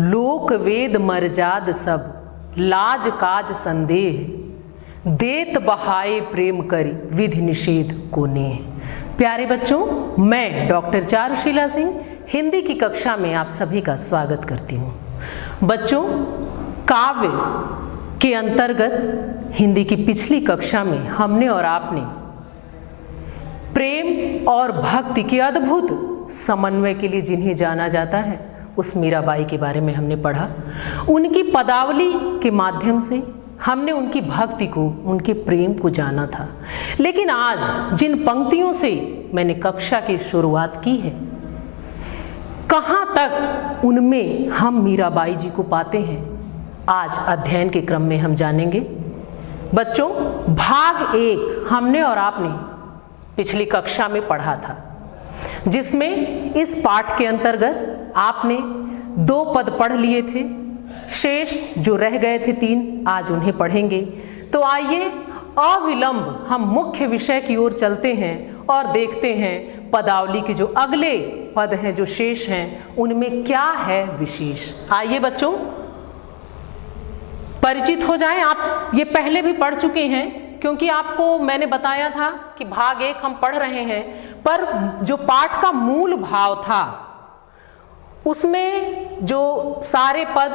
लोक वेद मर्जाद सब लाज काज संदेह, देत बहाए प्रेम करी विधि निषेध को नेह। प्यारे बच्चों, मैं डॉक्टर चारुशीला सिंह हिंदी की कक्षा में आप सभी का स्वागत करती हूँ। बच्चों, काव्य के अंतर्गत हिंदी की पिछली कक्षा में हमने और आपने प्रेम और भक्ति के अद्भुत समन्वय के लिए जिन्हें जाना जाता है उस मीराबाई के बारे में हमने पढ़ा। उनकी पदावली के माध्यम से हमने उनकी भक्ति को, उनके प्रेम को जाना था। लेकिन आज जिन पंक्तियों से मैंने कक्षा की शुरुआत की है, कहाँ तक उनमें हम मीराबाई जी को पाते हैं, आज अध्ययन के क्रम में हम जानेंगे। बच्चों, भाग 1 हमने और आपने पिछली कक्षा में पढ़ा था, जिसमें इस पाठ के अंतर्गत आपने 2 पद पढ़ लिए थे। शेष जो रह गए थे 3, आज उन्हें पढ़ेंगे। तो आइए अविलंब हम मुख्य विषय की ओर चलते हैं और देखते हैं पदावली के जो अगले पद हैं, जो शेष हैं, उनमें क्या है विशेष। आइए बच्चों, परिचित हो जाएं। आप ये पहले भी पढ़ चुके हैं, क्योंकि आपको मैंने बताया था कि भाग 1 हम पढ़ रहे हैं, पर जो पाठ का मूल भाव था उसमें जो सारे पद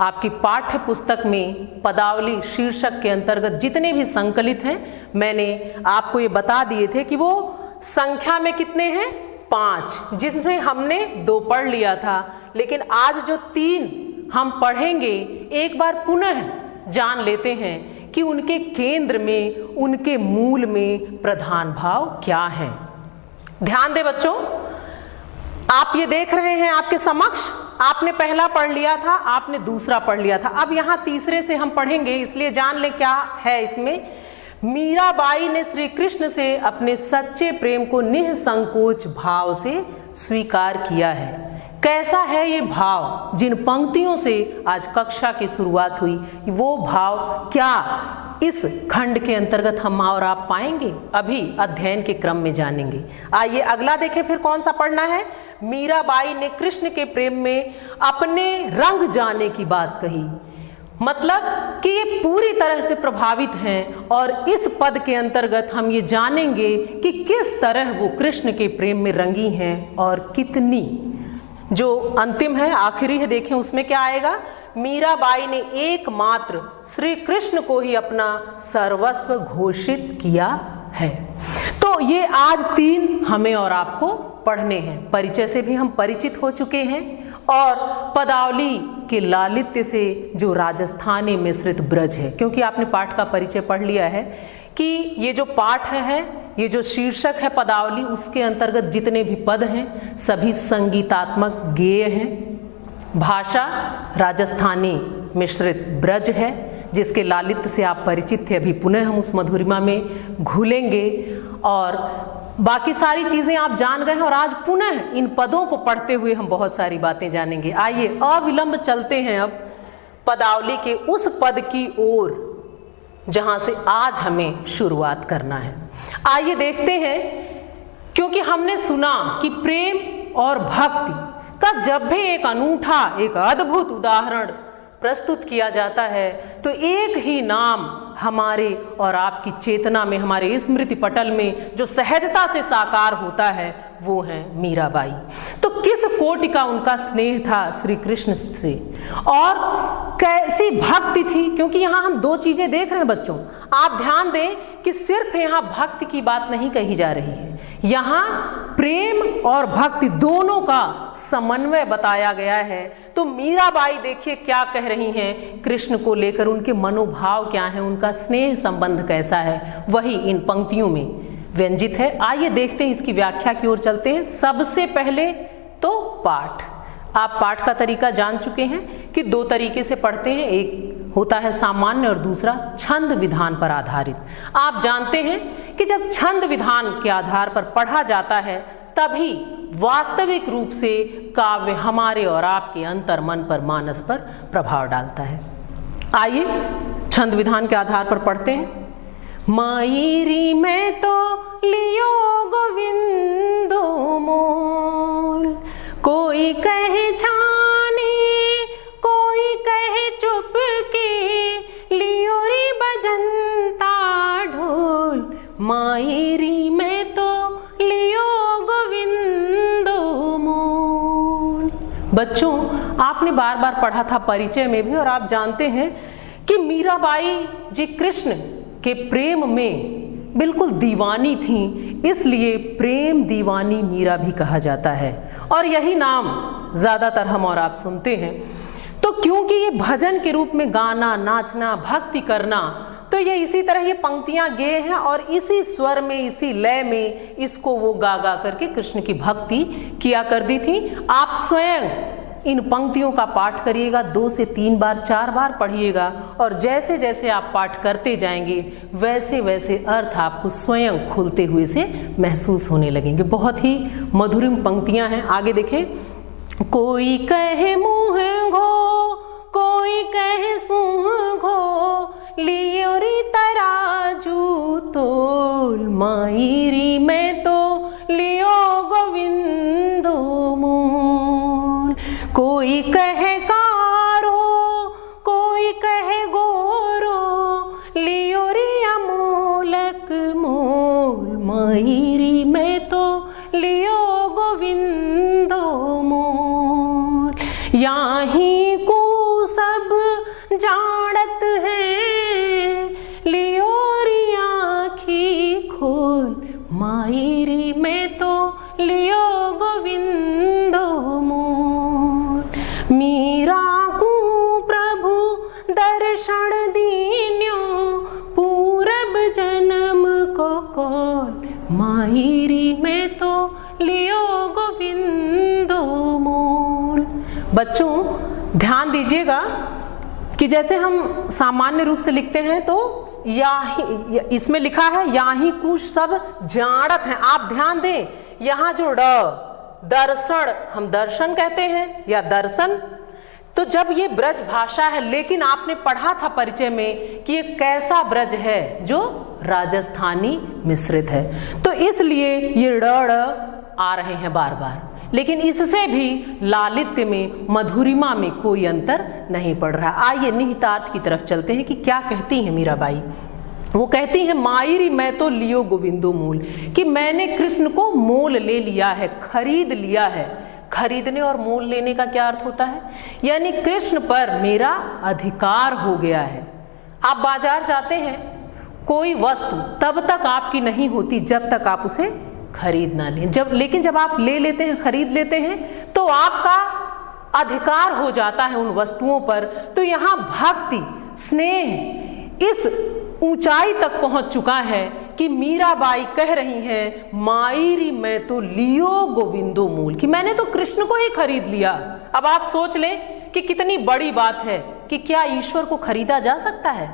आपकी पाठ्य पुस्तक में पदावली शीर्षक के अंतर्गत जितने भी संकलित हैं, मैंने आपको ये बता दिए थे कि वो संख्या में कितने हैं, 5, जिसमें हमने 2 पढ़ लिया था। लेकिन आज जो 3 हम पढ़ेंगे, एक बार पुनः जान लेते हैं कि उनके केंद्र में, उनके मूल में प्रधान भाव क्या है। ध्यान दें बच्चों, आप ये देख रहे हैं आपके समक्ष, आपने पहला पढ़ लिया था, आपने दूसरा पढ़ लिया था। अब यहाँ तीसरे से हम पढ़ेंगे, इसलिए जान लें क्या है इसमें। मीराबाई ने श्री कृष्ण से अपने सच्चे प्रेम को निःसंकोच भाव से स्वीकार किया है। कैसा है ये भाव? जिन पंक्तियों से आज कक्षा की शुरुआत हुई, वो भाव क्या इस खंड के अंतर्गत हम और आप पाएंगे, अभी अध्ययन के क्रम में जानेंगे। आइए अगला देखें, फिर कौन सा पढ़ना है। मीराबाई ने कृष्ण के प्रेम में अपने रंग जाने की बात कही, मतलब कि ये पूरी तरह से प्रभावित हैं। और इस पद के अंतर्गत हम ये जानेंगे कि किस तरह वो कृष्ण के प्रेम में रंगी हैं और कितनी। जो अंतिम है, आखिरी है, देखें उसमें क्या आएगा। मीराबाई ने एकमात्र श्री कृष्ण को ही अपना सर्वस्व घोषित किया है। तो ये आज 3 हमें और आपको पढ़ने हैं। परिचय से भी हम परिचित हो चुके हैं, और पदावली के लालित्य से जो राजस्थानी मिश्रित ब्रज है, क्योंकि आपने पाठ का परिचय पढ़ लिया है कि ये जो पाठ है, ये जो शीर्षक है पदावली, उसके अंतर्गत जितने भी पद हैं सभी संगीतात्मक गेय हैं। भाषा राजस्थानी मिश्रित ब्रज है, जिसके लालित्य से आप परिचित थे। अभी पुनः हम उस मधुरिमा में घुलेंगे और बाकी सारी चीजें आप जान गए हैं, और आज पुनः इन पदों को पढ़ते हुए हम बहुत सारी बातें जानेंगे। आइए अविलंब चलते हैं अब पदावली के उस पद की ओर जहां से आज हमें शुरुआत करना है। आइए देखते हैं, क्योंकि हमने सुना कि प्रेम और भक्ति का जब भी एक अनूठा, एक अद्भुत उदाहरण प्रस्तुत किया जाता है, तो एक ही नाम हमारे और आपकी चेतना में, हमारे स्मृति पटल में जो सहजता से साकार होता है, वो है मीराबाई। तो किस कोटि का उनका स्नेह था श्री कृष्ण से, और कैसी भक्ति थी। क्योंकि यहाँ हम 2 चीजें देख रहे हैं बच्चों, आप ध्यान दें कि सिर्फ यहाँ भक्ति की बात नहीं कही जा रही है, यहाँ प्रेम और भक्ति दोनों का समन्वय बताया गया है। तो मीराबाई देखिए क्या कह रही हैं कृष्ण को लेकर, उनके मनोभाव क्या हैं, उनका स्नेह संबंध कैसा है, वही इन पंक्तियों में व्यंजित है। आइए देखते हैं, इसकी व्याख्या की ओर चलते हैं। सबसे पहले तो पाठ, आप पाठ का तरीका जान चुके हैं कि 2 तरीके से पढ़ते हैं, एक होता है सामान्य और दूसरा छंद विधान पर आधारित। आप जानते हैं कि जब छंद विधान के आधार पर पढ़ा जाता है, तभी वास्तविक रूप से काव्य हमारे और आपके अंतर मन पर, मानस पर प्रभाव डालता है। आइए छंद विधान के आधार पर पढ़ते हैं। मायरी में तो लियो गोविंदो मोल, कोई कहे छाने बच्चों, आपने बार बार पढ़ा था परिचय में भी, और आप जानते हैं कि मीराबाई जी कृष्ण के प्रेम में बिल्कुल दीवानी थी, इसलिए प्रेम दीवानी मीरा भी कहा जाता है, और यही नाम ज़्यादातर हम और आप सुनते हैं। तो क्योंकि ये भजन के रूप में गाना, नाचना, भक्ति करना, तो ये इसी तरह ये पंक्तियां गे हैं और इसी स्वर में, इसी लय में इसको वो गा गा करके कृष्ण की भक्ति किया करती थी। आप स्वयं इन पंक्तियों का पाठ करिएगा, 2 से 3 बार, 4 बार पढ़िएगा, और जैसे जैसे आप पाठ करते जाएंगे वैसे वैसे अर्थ आपको स्वयं खुलते हुए से महसूस होने लगेंगे। बहुत ही मधुरिम पंक्तियां हैं। आगे देखें। कोई कहे मुँह घो, कोई कहे सूंह घो, लियो री तराजू तोल, मायरी में तो लियो गोविंदो मोल। कोई कहे कारो, कोई कहे गोरो, लियो री अमोलक मोल, मायरी में तो लियो गोविंदो मोल। याही को सब जानत है, लियो री आँखी खोल, मायरी में तो लियो गोविंदो मोल। मीरा को प्रभु दर्शन दीन्यो, पूरब जन्म को कौल, मायरी में तो लियो गोविंदो मोल। बच्चों, ध्यान दीजिएगा कि जैसे हम सामान्य रूप से लिखते हैं तो याही, इसमें लिखा है याही कुछ सब जानत हैं। आप ध्यान दें, यहाँ जो दर्शन, हम दर्शन कहते हैं या दर्शन, तो जब ये ब्रज भाषा है, लेकिन आपने पढ़ा था परिचय में कि ये कैसा ब्रज है, जो राजस्थानी मिश्रित है, तो इसलिए ये आ रहे हैं बार बार, लेकिन इससे भी लालित्य में, मधुरिमा में कोई अंतर नहीं पड़ रहा। आइए निहितार्थ की तरफ चलते हैं कि क्या कहती हैं मीराबाई। वो कहती हैं, मायरी मैं तो लियो गोविंदो मोल, कि मैंने कृष्ण को मोल ले लिया है, खरीद लिया है। खरीदने और मोल लेने का क्या अर्थ होता है? यानी कृष्ण पर मेरा अधिकार हो गया है। आप बाजार जाते हैं, कोई वस्तु तब तक आपकी नहीं होती जब तक आप उसे खरीद ना लें। लेकिन जब आप ले लेते हैं, खरीद लेते हैं, तो आपका अधिकार हो जाता है उन वस्तुओं पर। तो यहाँ भक्ति, स्नेह इस ऊंचाई तक पहुंच चुका है कि मीराबाई कह रही हैं, मायरी मैं तो लियो गोविंदो मूल, कि मैंने तो कृष्ण को ही खरीद लिया। अब आप सोच लें कि कितनी बड़ी बात है कि क्या ईश्वर को खरीदा जा सकता है?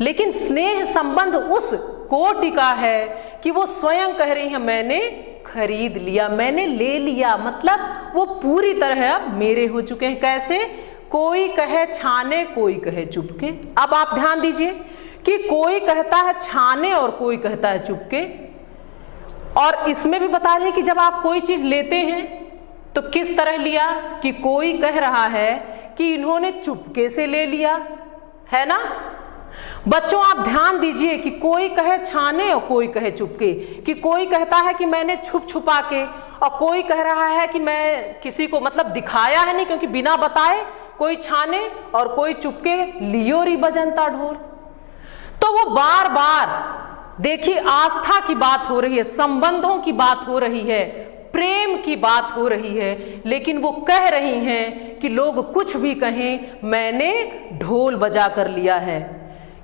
लेकिन स्नेह संबंध उस कोटि का है कि वो स्वयं कह रही हैं, मैंने खरीद लिया, मैंने ले लिया, मतलब वो पूरी तरह अब मेरे हो चुके हैं। कैसे? कोई कहे छाने, कोई कहे चुपके। अब आप ध्यान दीजिए कि कोई कहता है छाने और कोई कहता है चुपके। और इसमें भी बता रहे हैं कि जब आप कोई चीज लेते हैं तो किस तरह लिया, कि कोई कह रहा है कि इन्होंने चुपके से ले लिया, है ना। बच्चों आप ध्यान दीजिए कि कोई कहे छाने और कोई कहे चुपके, कि कोई कहता है कि मैंने छुप छुपा के, और कोई कह रहा है कि मैं किसी को मतलब दिखाया है नहीं, क्योंकि बिना बताए कोई छाने और कोई चुपके, लियो री बजंता ढोल। तो वो बार बार देखिए, आस्था की बात हो रही है, संबंधों की बात हो रही है, प्रेम की बात हो रही है, लेकिन वो कह रही हैं कि लोग कुछ भी कहें, मैंने ढोल बजा कर लिया है।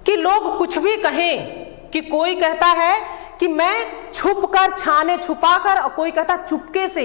कि लोग कुछ भी कहें, कि कोई कहता है कि मैं छुप कर, छाने छुपा कर, और कोई कहता चुपके से,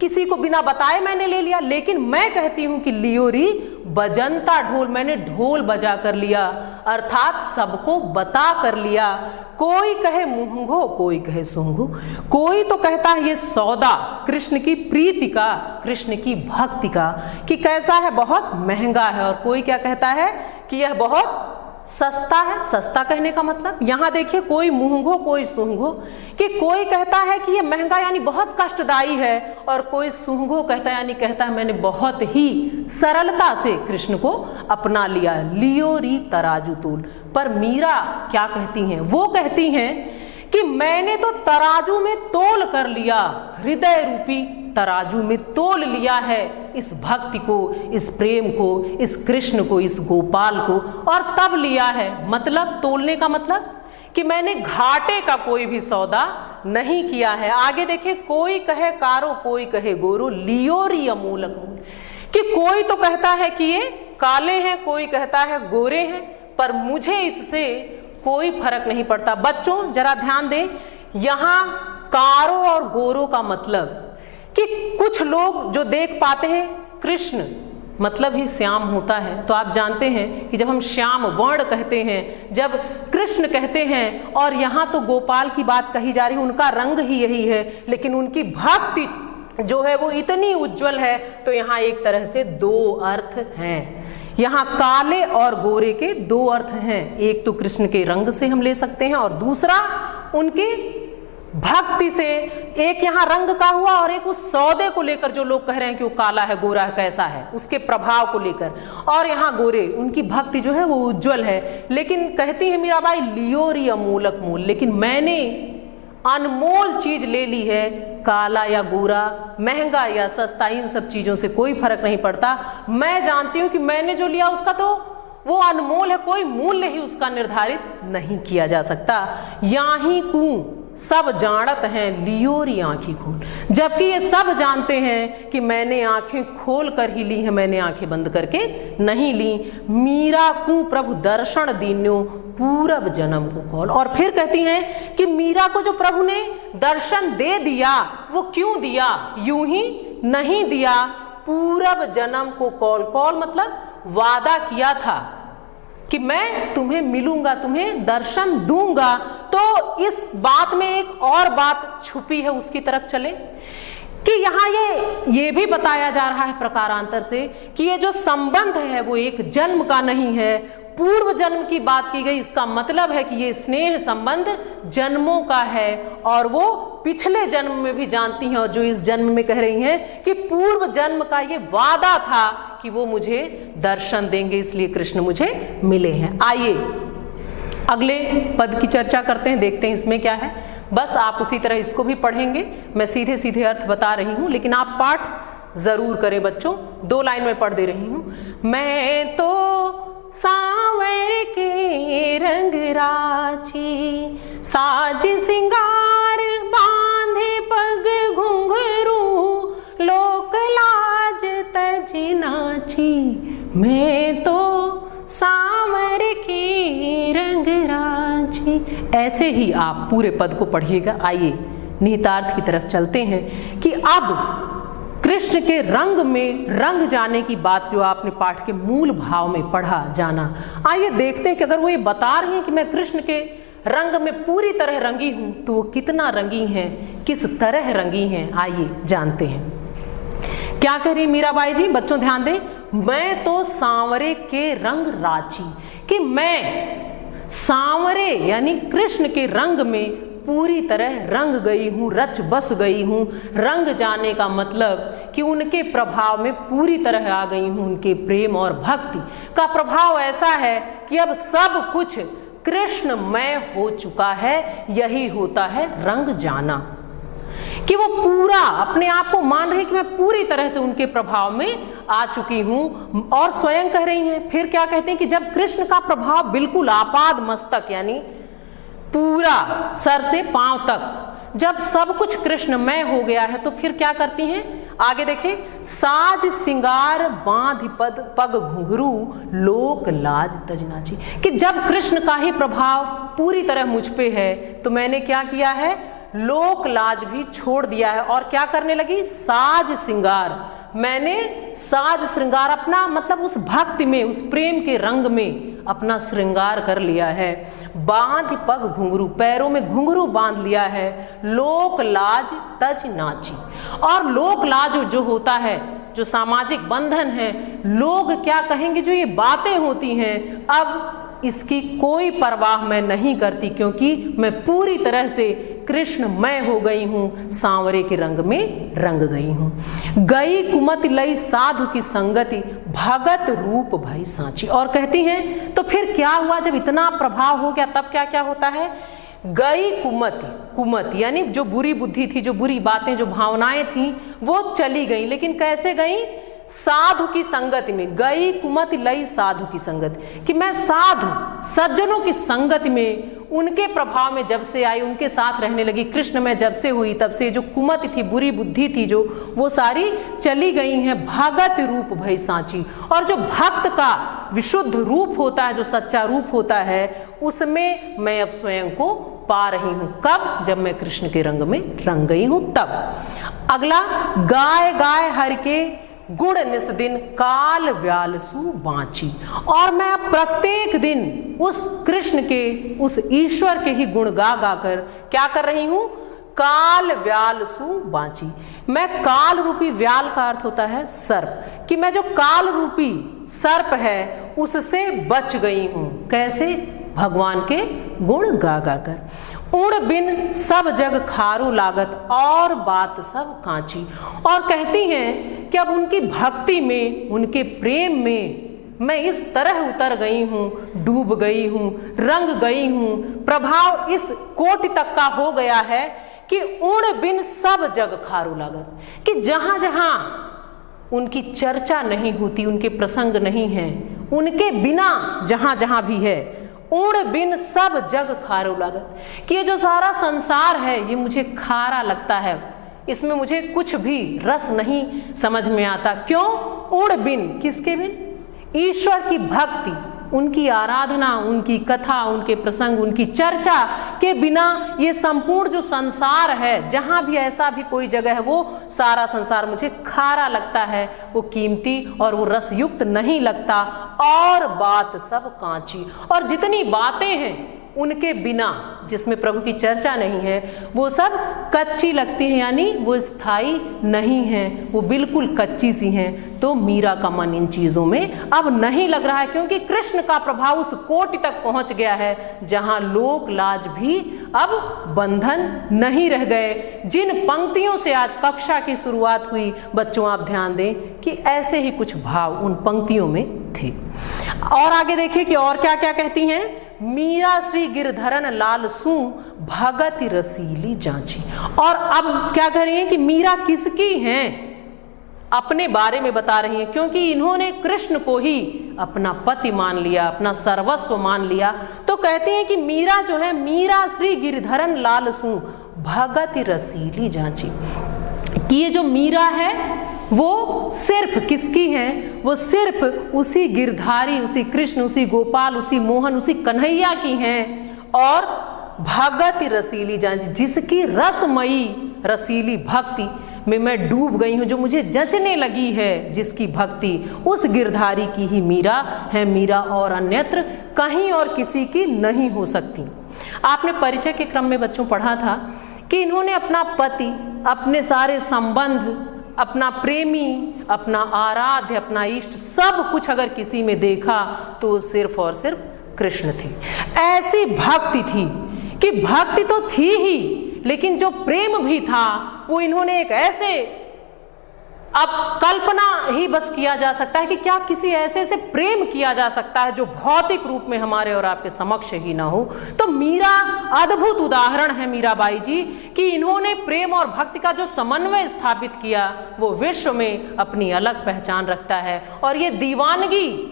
किसी को बिना बताए मैंने ले लिया। लेकिन मैं कहती हूं कि लियो री बजंता ढोल, मैंने ढोल बजा कर लिया, अर्थात सबको बता कर लिया। कोई कहे मुंहगो, कोई कहे सूंघो। कोई तो कहता है ये सौदा कृष्ण की प्रीति का, कृष्ण की भक्ति का, कि कैसा है, बहुत महंगा है। और कोई क्या कहता है कि यह बहुत सस्ता है। सस्ता कहने का मतलब यहां देखिए, कोई मुंहगो कोई सूंघो, कि कोई कहता है कि ये महंगा यानी बहुत कष्टदायी है, और कोई सूंघो कहता है यानी कहता है मैंने बहुत ही सरलता से कृष्ण को अपना लिया। लियो री तराजू तूल। पर मीरा क्या कहती हैं? वो कहती हैं कि मैंने तो तराजू में तोल कर लिया, हृदय रूपी तराजू में तोल लिया है इस भक्ति को, इस प्रेम को, इस कृष्ण को, इस गोपाल को, और तब लिया है। मतलब तोलने का मतलब कि मैंने घाटे का कोई भी सौदा नहीं किया है। आगे देखिए, कोई कहे कारो कोई कहे गोरो, लियोरी अमूलक मूल, कि कोई तो कहता है कि ये काले हैं, कोई कहता है गोरे हैं, पर मुझे इससे कोई फर्क नहीं पड़ता। बच्चों जरा ध्यान दें, यहाँ कारो और गोरो का मतलब कि कुछ लोग जो देख पाते हैं कृष्ण मतलब ही श्याम होता है, तो आप जानते हैं कि जब हम श्याम वर्ण कहते हैं, जब कृष्ण कहते हैं, और यहाँ तो गोपाल की बात कही जा रही है, उनका रंग ही यही है, लेकिन उनकी भक्ति जो है वो इतनी उज्जवल है, तो यहाँ एक तरह से दो अर्थ हैं। यहाँ काले और गोरे के दो अर्थ हैं, एक तो कृष्ण के रंग से हम ले सकते हैं और दूसरा उनकी भक्ति से। एक यहाँ रंग का हुआ और एक उस सौदे को लेकर जो लोग कह रहे हैं कि वो काला है, गोरा है, कैसा है, उसके प्रभाव को लेकर, और यहाँ गोरे, उनकी भक्ति जो है वो उज्जवल है। लेकिन कहती है मीराबाई, लियोरी अमूलक मूल, लेकिन मैंने अनमोल चीज ले ली है। काला या गोरा, महंगा या सस्ता, इन सब चीजों से कोई फर्क नहीं पड़ता। मैं जानती हूं कि मैंने जो लिया उसका तो वो अनमोल है, कोई मूल्य ही उसका निर्धारित नहीं किया जा सकता। याही कू सब जानत हैं, लियोरी आंखी खोल, जबकि ये सब जानते हैं कि मैंने आंखें खोल कर ही ली है, मैंने आंखें बंद करके नहीं ली। मीरा कू प्रभु दर्शन दीन्यो, पूरब जन्म को कौल। और फिर कहती हैं कि मीरा को जो प्रभु ने दर्शन दे दिया, वो क्यों दिया, यूं ही नहीं दिया, पूरब जन्म को कौल। कौल मतलब वादा किया था कि मैं तुम्हें मिलूंगा, तुम्हें दर्शन दूंगा। तो इस बात में एक और बात छुपी है, उसकी तरफ चले कि यहाँ ये भी बताया जा रहा है प्रकारांतर से कि ये जो संबंध है वो एक जन्म का नहीं है, पूर्व जन्म की बात की गई। इसका मतलब है कि ये स्नेह संबंध जन्मों का है, और वो पिछले जन्म में भी जानती हैं, और जो इस जन्म में कह रही हैं कि पूर्व जन्म का ये वादा था कि वो मुझे दर्शन देंगे, इसलिए कृष्ण मुझे मिले हैं। आइए अगले पद की चर्चा करते हैं, देखते हैं इसमें क्या है। बस आप उसी तरह इसको भी पढ़ेंगे, मैं सीधे सीधे अर्थ बता रही हूं, लेकिन आप पाठ जरूर करें बच्चों। 2 लाइन में पढ़ दे रही हूं। मैं तो सांवर के रंग राची, साज सिंगार बांधे पग घुंघरू, लोक लाज तज नाची। मैं तो सांवर के रंग राची। ऐसे ही आप पूरे पद को पढ़िएगा। आइए निहितार्थ की तरफ चलते हैं कि अब कृष्ण के रंग में रंग जाने की बात जो आपने पाठ के मूल भाव में पढ़ा जाना, आइए देखते हैं कि अगर वो ये बता रही हैं कि मैं कृष्ण के रंग में पूरी तरह रंगी हूं, तो वो कितना रंगी हैं, किस तरह रंगी हैं, आइए जानते हैं। क्या कह रही मीराबाई जी, बच्चों ध्यान दें। मैं तो सांवरे के रंग राची, कि मैं सांवरे यानी कृष्ण के रंग में पूरी तरह रंग गई हूँ, रच बस गई हूँ। रंग जाने का मतलब कि उनके प्रभाव में पूरी तरह आ गई हूँ। उनके प्रेम और भक्ति का प्रभाव ऐसा है कि अब सब कुछ कृष्णमय हो चुका है। यही होता है रंग जाना, कि वो पूरा अपने आप को मान रही कि मैं पूरी तरह से उनके प्रभाव में आ चुकी हूँ। और स्वयं कह रही हैं, फिर क्या कहते हैं कि जब कृष्ण का प्रभाव बिल्कुल आपाद मस्तक यानी पूरा सर से पांव तक, जब सब कुछ कृष्णमय हो गया है, तो फिर क्या करती हैं, आगे देखें। साज सिंगार बांध पग घुंघरू, लोक लाज तजनाची, कि जब कृष्ण का ही प्रभाव पूरी तरह मुझ पे है, तो मैंने क्या किया है, लोक लाज भी छोड़ दिया है। और क्या करने लगी, साज सिंगार, मैंने साज श्रृंगार अपना मतलब उस भक्ति में, उस प्रेम के रंग में अपना श्रृंगार कर लिया है। बांध पग घुंघरू, पैरों में घुंघरू बांध लिया है। लोक लाज तज नाची, और लोक लाज जो होता है, जो सामाजिक बंधन है, लोग क्या कहेंगे, जो ये बातें होती हैं, अब इसकी कोई परवाह मैं नहीं करती, क्योंकि मैं पूरी तरह से कृष्णमय हो गई हूँ, सांवरे के रंग में रंग गई हूँ। गई कुमति लई साधु की संगति, भगत रूप भई सांची। और कहती हैं तो फिर क्या हुआ, जब इतना प्रभाव हो गया तब क्या क्या होता है। गई कुमति, कुमति यानी जो बुरी बुद्धि थी, जो बुरी बातें, जो भावनाएं थी, वो चली गई। लेकिन कैसे गई, साधु की संगति में, गई कुमति लई साधु की संगति, कि मैं साधु सज्जनों की संगति में, उनके प्रभाव में जब से आई, उनके साथ रहने लगी, कृष्ण में जब से हुई, तब से जो कुमति थी, बुरी बुद्धि थी जो, वो सारी चली गई हैं। भगत रूप भई सांची, और जो भक्त का विशुद्ध रूप होता है, जो सच्चा रूप होता है, उसमें मैं अब स्वयं को पा रही हूं। कब? जब मैं कृष्ण के रंग में रंग गई हूं तब। अगला, गाय गाय हर के गुण निस दिन काल व्याल सु बाँची, और मैं अब प्रत्येक दिन उस कृष्ण के, उस ईश्वर के ही गुण गा गा कर क्या कर रही हूं? काल व्याल सु बाँची। मैं काल रूपी, व्याल का अर्थ होता है सर्प, कि मैं जो काल रूपी सर्प है उससे बच गई हूं। कैसे? भगवान के गुण गा गा कर। उड़ बिन सब जग खारू लागत, और बात सब कांची। और कहती हैं कि अब उनकी भक्ति में, उनके प्रेम में मैं इस तरह उतर गई हूं, डूब गई हूं, रंग गई हूं, प्रभाव इस कोटि तक का हो गया है कि उड़ बिन सब जग खारू लागत, कि जहां जहां उनकी चर्चा नहीं होती, उनके प्रसंग नहीं है, उनके बिना जहां जहां भी है, उड़ बिन सब जग खारू लागत, कि ये जो सारा संसार है ये मुझे खारा लगता है, इसमें मुझे कुछ भी रस नहीं समझ में आता। क्यों? उड़ बिन, किसके बिन? ईश्वर की भक्ति, उनकी आराधना, उनकी कथा, उनके प्रसंग, उनकी चर्चा के बिना ये संपूर्ण जो संसार है, जहां भी ऐसा भी कोई जगह है, वो सारा संसार मुझे खारा लगता है, वो कीमती और वो रसयुक्त नहीं लगता। और बात सब कांची, और जितनी बातें हैं उनके बिना, जिसमें प्रभु की चर्चा नहीं है, वो सब कच्ची लगती हैं, यानी वो स्थायी नहीं है, वो बिल्कुल कच्ची सी हैं। तो मीरा का मन इन चीजों में अब नहीं लग रहा है, क्योंकि कृष्ण का प्रभाव उस कोटि तक पहुंच गया है जहां लोक लाज भी अब बंधन नहीं रह गए। जिन पंक्तियों से आज कक्षा की शुरुआत हुई, बच्चों आप ध्यान दें कि ऐसे ही कुछ भाव उन पंक्तियों में थे। और आगे देखिए कि और क्या क्या कहती हैं। मीरा श्री गिरधरन लाल सू भगति रसीली जांची। और अब क्या कह रही है कि मीरा किसकी हैं, अपने बारे में बता रही हैं, क्योंकि इन्होंने कृष्ण को ही अपना पति मान लिया, अपना सर्वस्व मान लिया। तो कहती हैं कि मीरा जो है, मीरा श्री गिरधरन लाल सू भगति रसीली जांची, कि ये जो मीरा है वो सिर्फ किसकी है? वो सिर्फ उसी गिरधारी, उसी कृष्ण, उसी गोपाल, उसी मोहन, उसी कन्हैया की हैं। और भगति रसीली जांची, जिसकी रसमयी रसीली भक्ति में मैं डूब गई हूं, जो मुझे जचने लगी है, जिसकी भक्ति, उस गिरधारी की ही मीरा है मीरा, और अन्यत्र कहीं और किसी की नहीं हो सकती। आपने परिचय के क्रम में बच्चों पढ़ा था कि इन्होंने अपना पति, अपने सारे संबंध, अपना प्रेमी, अपना आराध्य, अपना इष्ट, सब कुछ अगर किसी में देखा तो सिर्फ और सिर्फ कृष्ण थे। ऐसी भक्ति थी कि भक्ति तो थी ही, लेकिन जो प्रेम भी था वो इन्होंने एक ऐसे, अब कल्पना ही बस किया जा सकता है कि क्या किसी ऐसे से प्रेम किया जा सकता है जो भौतिक रूप में हमारे और आपके समक्ष ही ना हो। तो मीरा अद्भुत उदाहरण है मीराबाई जी, कि इन्होंने प्रेम और भक्ति का जो समन्वय स्थापित किया वो विश्व में अपनी अलग पहचान रखता है। और ये दीवानगी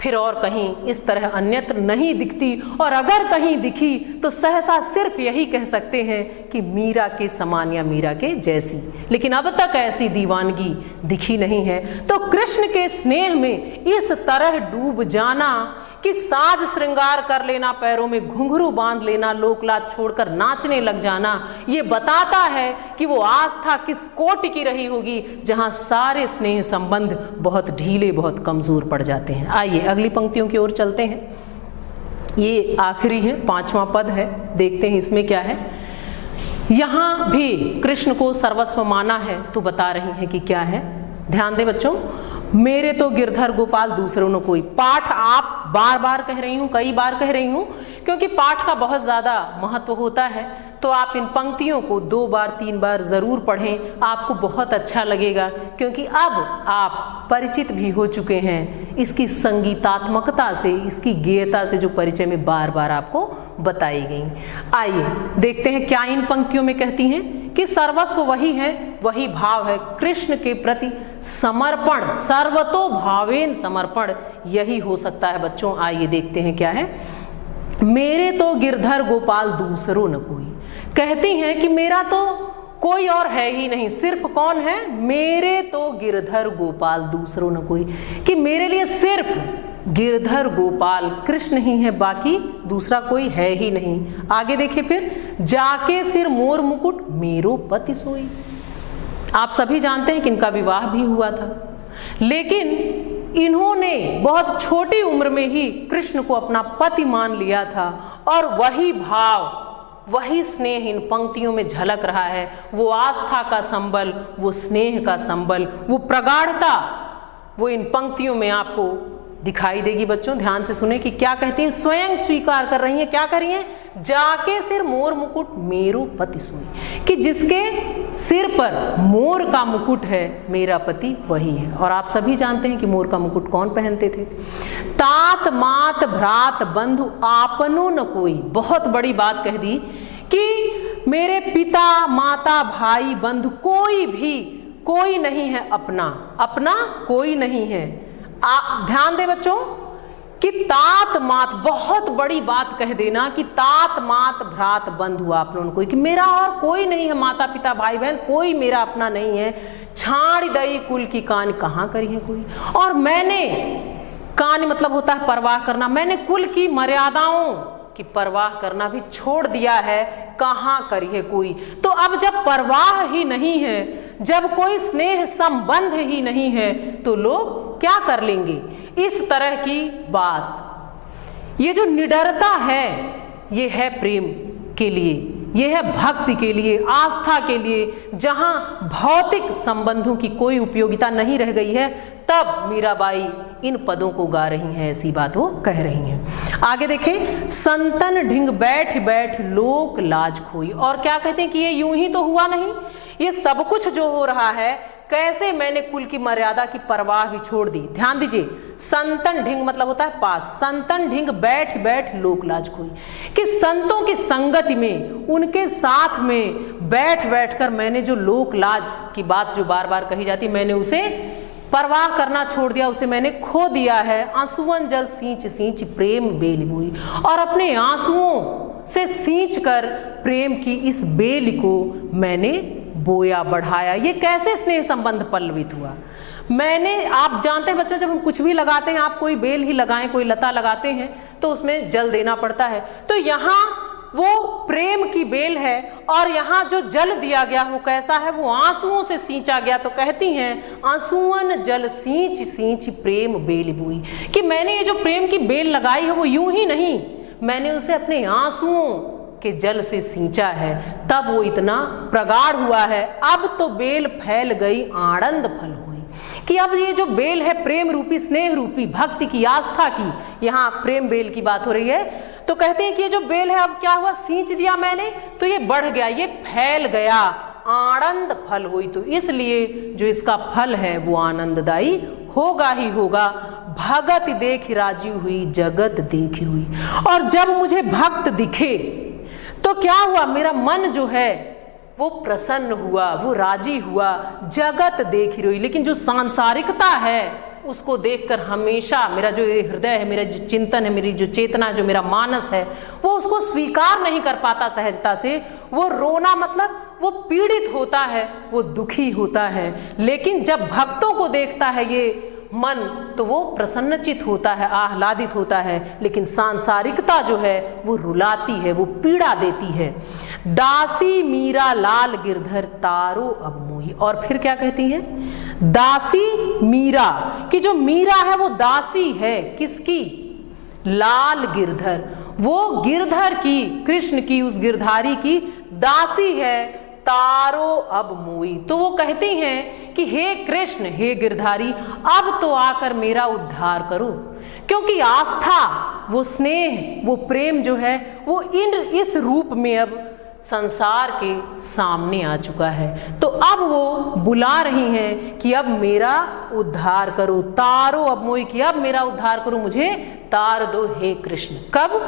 फिर और कहीं इस तरह अन्यत्र नहीं दिखती, और अगर कहीं दिखी तो सहसा सिर्फ यही कह सकते हैं कि मीरा के समान या मीरा के जैसी, लेकिन अब तक ऐसी दीवानगी दिखी नहीं है। तो कृष्ण के स्नेह में इस तरह डूब जाना कि साज श्रृंगार कर लेना, पैरों में घुंघरू बांध लेना, लोकलाज छोड़कर नाचने लग जाना, ये बताता है कि वो आस्था किस कोटि की रही होगी जहां सारे स्नेह संबंध बहुत ढीले, बहुत कमजोर पड़ जाते हैं। आइए अगली पंक्तियों की ओर चलते हैं। ये आखिरी है, 5वां पद है, देखते हैं इसमें क्या है। यहां भी कृष्ण को सर्वस्व माना है तो बता रही हैं कि क्या है। ध्यान दें बच्चों, मेरे तो गिरधर गोपाल दूसरों ने कोई। पाठ आप बार बार कह रही हूं, कई बार कह रही हूं, क्योंकि पाठ का बहुत ज्यादा महत्व होता है। तो आप इन पंक्तियों को 2 बार 3 बार जरूर पढ़ें, आपको बहुत अच्छा लगेगा, क्योंकि अब आप परिचित भी हो चुके हैं इसकी संगीतात्मकता से, इसकी गेयता से, जो परिचय में बार बार आपको बताई गई। आइए देखते हैं क्या इन पंक्तियों में कहती हैं कि सर्वस्व वही है, वही भाव है, कृष्ण के प्रति समर्पण, सर्वतो भावेन समर्पण, यही हो सकता है बच्चों। आइए देखते हैं क्या है। मेरे तो गिरधर गोपाल दूसरो न कोई, कहती हैं कि मेरा तो कोई और है ही नहीं, सिर्फ कौन है, मेरे तो गिरधर गोपाल दूसरो न कोई, कि मेरे लिए सिर्फ गिरधर गोपाल कृष्ण ही है, बाकी दूसरा कोई है ही नहीं। आगे देखिए फिर, जाके सिर मोर मुकुट मेरो पति सोई। आप सभी जानते हैं कि इनका विवाह भी हुआ था, लेकिन इन्होंने बहुत छोटी उम्र में ही कृष्ण को अपना पति मान लिया था, और वही भाव, वही स्नेह इन पंक्तियों में झलक रहा है। वो आस्था का संबल, वो स्नेह का संबल, वो प्रगाढ़ता, वो इन पंक्तियों में आपको दिखाई देगी। बच्चों ध्यान से सुने कि क्या कहती हैं, स्वयं स्वीकार कर रही हैं, क्या कर रही हैं, जाके सिर मोर मुकुट मेरो पति सोई, कि जिसके सिर पर मोर का मुकुट है मेरा पति वही है। और आप सभी जानते हैं कि मोर का मुकुट कौन पहनते थे, तात मात भ्रात बंधु आपनो न कोई। बहुत बड़ी बात कह दी कि मेरे पिता माता भाई बंधु कोई भी, कोई नहीं है अपना, अपना कोई नहीं है। ध्यान दे बच्चों कि तात मात, बहुत बड़ी बात कह देना कि तात मात भ्रात बंधु आप लोगों कोई, कि मेरा और कोई नहीं है, माता पिता भाई बहन कोई मेरा अपना नहीं है। छाड़ दई कुल की कान कहाँ करी है कोई, और मैंने, कान मतलब होता है परवाह करना, मैंने कुल की मर्यादाओं की परवाह करना भी छोड़ दिया है, कहाँ करी है कोई। तो अब जब परवाह ही नहीं है, जब कोई स्नेह संबंध ही नहीं है, तो लोग क्या कर लेंगे। इस तरह की बात, ये जो निडरता है, ये है प्रेम के लिए, ये है भक्ति के लिए, आस्था के लिए। जहां भौतिक संबंधों की कोई उपयोगिता नहीं रह गई है, तब मीराबाई इन पदों को गा रही हैं, ऐसी बात वो कह रही हैं। आगे देखें, संतन ढिंग बैठ बैठ लोक लाज खोई। और क्या कहते हैं कि ये यूं ही तो हुआ नहीं, ये सब कुछ जो हो रहा है, कैसे मैंने कुल की मर्यादा की परवाह भी छोड़ दी। ध्यान दीजिए, संतन ढिंग मतलब होता है पास, संतन ढिंग बैठ बैठ लोक लाज खोई, कि संतों की संगति में, उनके साथ में बैठ बैठ कर मैंने जो लोक लाज की बात जो बार बार कही जाती, मैंने उसे परवाह करना छोड़ दिया, उसे मैंने खो दिया है। आंसुअन जल सींच सींच प्रेम बेल बोई, और अपने आंसुओं से सींच कर प्रेम की इस बेल को मैंने बोया, बढ़ाया। ये कैसे स्नेह संबंध पल्लवित हुआ। मैंने, आप जानते हैं बच्चों, जब हम कुछ भी लगाते हैं, आप कोई बेल ही लगाएं, कोई लता लगाते हैं, तो उसमें जल देना पड़ता है। तो यहाँ वो प्रेम की बेल है, और यहाँ जो जल दिया गया वो कैसा है, वो आंसुओं से सींचा गया। तो कहती हैं, आंसुअन जल सींच सींच प्रेम बेल बोई, कि मैंने ये जो प्रेम की बेल लगाई है वो यूं ही नहीं, मैंने उसे अपने आंसुओं के जल से सींचा है, तब वो इतना प्रगाढ़ हुआ है। अब तो बेल फैल गई आनंद फल हुई, कि अब ये जो बेल है प्रेम रूपी, स्नेह रूपी, भक्ति की, आस्था की, यहाँ प्रेम बेल की बात हो रही है। तो कहते हैं कि ये जो बेल है, अब क्या हुआ, सींच दिया मैंने, तो ये बढ़ गया, ये फैल गया, आनंद फल हुई। तो इसलिए जो इसका फल है वो आनंददायी होगा ही होगा। भगत देख राजी हुई जगत देख हुई, और जब मुझे भक्त दिखे तो क्या हुआ, मेरा मन जो है वो प्रसन्न हुआ, वो राजी हुआ, जगत देख रही। लेकिन जो सांसारिकता है उसको देखकर हमेशा मेरा जो हृदय है, मेरा जो चिंतन है, मेरी जो चेतना, जो मेरा मानस है, वो उसको स्वीकार नहीं कर पाता सहजता से। वो रोना मतलब वो पीड़ित होता है, वो दुखी होता है। लेकिन जब भक्तों को देखता है ये मन, तो वो प्रसन्नचित होता है, आह्लादित होता है। लेकिन सांसारिकता जो है वो रुलाती है, वो पीड़ा देती है। दासी मीरा लाल गिरधर तारो अब मोही। और फिर क्या कहती हैं, दासी मीरा, कि जो मीरा है वो दासी है किसकी, लाल गिरधर, वो गिरधर की, कृष्ण की, उस गिरधारी की दासी है। तारो अब मोई, तो वो कहती हैं कि हे कृष्ण, हे गिरधारी, अब तो आकर मेरा उद्धार करो। क्योंकि आस्था, वो स्नेह, वो प्रेम जो है वो इस रूप में अब संसार के सामने आ चुका है। तो अब वो बुला रही हैं कि अब मेरा उद्धार करो, तारो अब मोई, कि अब मेरा उद्धार करो, मुझे तार दो हे कृष्ण। कब,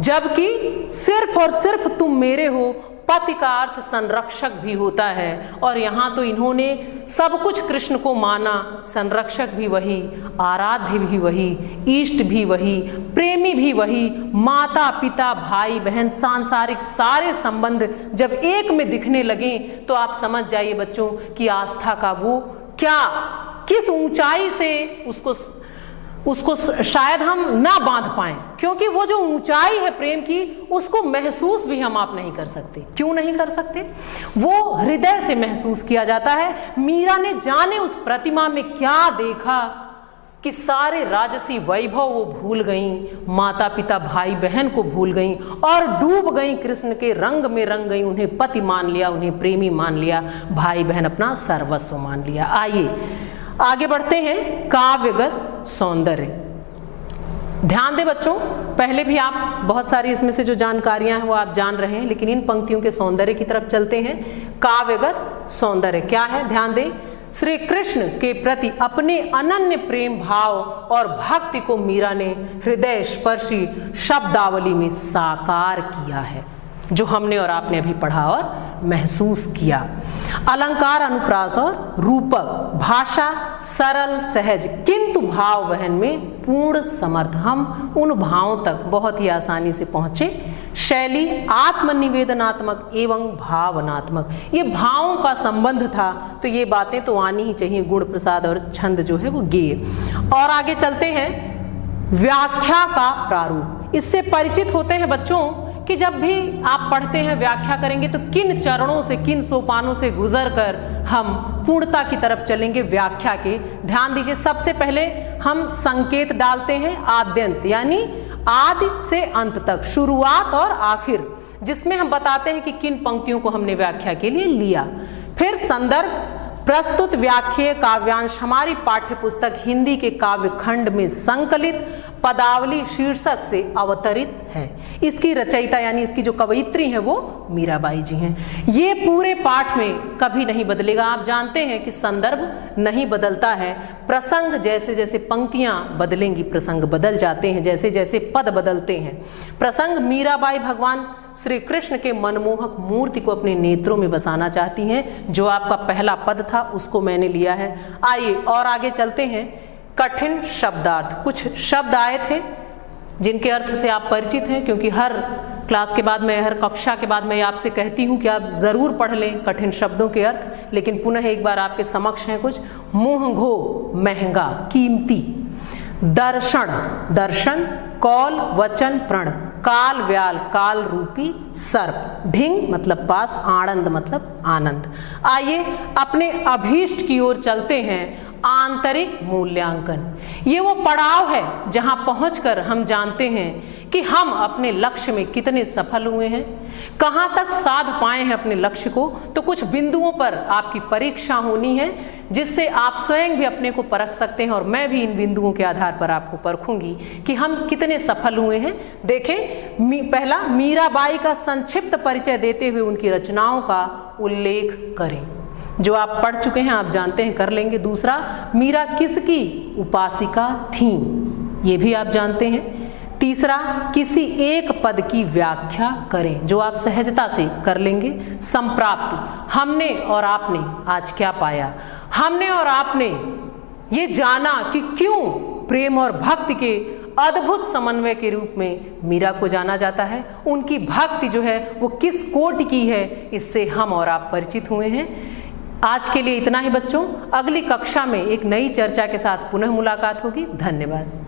जबकि सिर्फ और सिर्फ तुम मेरे हो, पति का अर्थ संरक्षक भी होता है, और यहाँ तो इन्होंने सब कुछ कृष्ण को माना। संरक्षक भी वही, आराध्य भी वही, इष्ट भी वही, प्रेमी भी वही, माता पिता भाई बहन सांसारिक सारे संबंध जब एक में दिखने लगे तो आप समझ जाइए बच्चों कि आस्था का वो क्या, किस ऊंचाई से उसको शायद हम ना बांध पाएं, क्योंकि वो जो ऊंचाई है प्रेम की उसको महसूस भी हम आप नहीं कर सकते। क्यों नहीं कर सकते? वो हृदय से महसूस किया जाता है। मीरा ने जाने उस प्रतिमा में क्या देखा कि सारे राजसी वैभव वो भूल गईं, माता पिता भाई बहन को भूल गईं और डूब गईं कृष्ण के रंग में रंग गईं। उन्हें पति मान लिया, उन्हें प्रेमी मान लिया, भाई बहन अपना सर्वस्व मान लिया। आइए आगे बढ़ते हैं। काव्यगत सौंदर्य, ध्यान दें बच्चों, पहले भी आप बहुत सारी इसमें से जो जानकारियां हैं वो आप जान रहे हैं, लेकिन इन पंक्तियों के सौंदर्य की तरफ चलते हैं। काव्यगत सौंदर्य क्या है? ध्यान दें। श्री कृष्ण के प्रति अपने अनन्य प्रेम भाव और भक्ति को मीरा ने हृदय स्पर्शी शब्दावली में साकार किया है, जो हमने और आपने अभी पढ़ा और महसूस किया। अलंकार, अनुप्रास और रूपक, भाषा सरल सहज किंतु भाव वहन में पूर्ण समर्थ। हम उन भावों तक बहुत ही आसानी से पहुंचे। शैली आत्मनिवेदनात्मक एवं भावनात्मक, ये भावों का संबंध था, तो ये बातें तो आनी ही चाहिए। गुण प्रसाद और छंद जो है वो गेय। और आगे चलते हैं। व्याख्या का प्रारूप, इससे परिचित होते हैं बच्चों कि जब भी आप पढ़ते हैं व्याख्या करेंगे तो किन चरणों से, किन सोपानों से गुजर कर हम पूर्णता की तरफ चलेंगे व्याख्या के। ध्यान दीजिए, सबसे पहले हम संकेत डालते हैं आद्यंत, यानी आदि से अंत तक, शुरुआत और आखिर, जिसमें हम बताते हैं कि किन पंक्तियों को हमने व्याख्या के लिए लिया। फिर संदर्भ, प्रस्तुत व्याख्येय काव्यांश हमारी पाठ्य पुस्तक हिंदी के काव्य खंड में संकलित पदावली शीर्षक से अवतरित है। इसकी रचयिता यानी इसकी जो कवयित्री है वो मीराबाई जी हैं। ये पूरे पाठ में कभी नहीं बदलेगा। आप जानते हैं कि संदर्भ नहीं बदलता है, प्रसंग जैसे जैसे पंक्तियां बदलेंगी प्रसंग बदल जाते हैं, जैसे जैसे पद बदलते हैं। प्रसंग, मीराबाई भगवान श्री कृष्ण के मनमोहक मूर्ति को अपने नेत्रों में बसाना चाहती हैं। जो आपका पहला पद था उसको मैंने लिया है। आइए और आगे चलते हैं। कठिन शब्दार्थ, कुछ शब्द आए थे जिनके अर्थ से आप परिचित हैं, क्योंकि हर क्लास के बाद में, हर कक्षा के बाद मैं आपसे कहती हूं कि आप जरूर पढ़ लें कठिन शब्दों के अर्थ। लेकिन पुनः एक बार आपके समक्ष हैं कुछ। मुंह घो, महंगा, कीमती। दर्शन, दर्शन, कौल, वचन, प्रण। काल, व्याल, काल रूपी सर्प। ढिंग मतलब पास, आनंद मतलब आनंद। आइए अपने अभीष्ट की ओर चलते हैं। आंतरिक मूल्यांकन, ये वो पड़ाव है जहां पहुंचकर हम जानते हैं कि हम अपने लक्ष्य में कितने सफल हुए हैं, कहां तक साध पाए हैं अपने लक्ष्य को। तो कुछ बिंदुओं पर आपकी परीक्षा होनी है, जिससे आप स्वयं भी अपने को परख सकते हैं, और मैं भी इन बिंदुओं के आधार पर आपको परखूंगी कि हम कितने सफल हुए हैं। देखें, पहला, मीराबाई का संक्षिप्त परिचय देते हुए उनकी रचनाओं का उल्लेख करें। जो आप पढ़ चुके हैं आप जानते हैं, कर लेंगे। दूसरा, मीरा किसकी उपासिका थीं, ये भी आप जानते हैं। तीसरा, किसी एक पद की व्याख्या करें, जो आप सहजता से कर लेंगे। संप्राप्ति, हमने और आपने आज क्या पाया। हमने और आपने ये जाना कि क्यों प्रेम और भक्ति के अद्भुत समन्वय के रूप में मीरा को जाना जाता है। उनकी भक्ति जो है वो किस कोटि की है, इससे हम और आप परिचित हुए हैं। आज के लिए इतना ही बच्चों। अगली कक्षा में एक नई चर्चा के साथ पुनः मुलाकात होगी। धन्यवाद।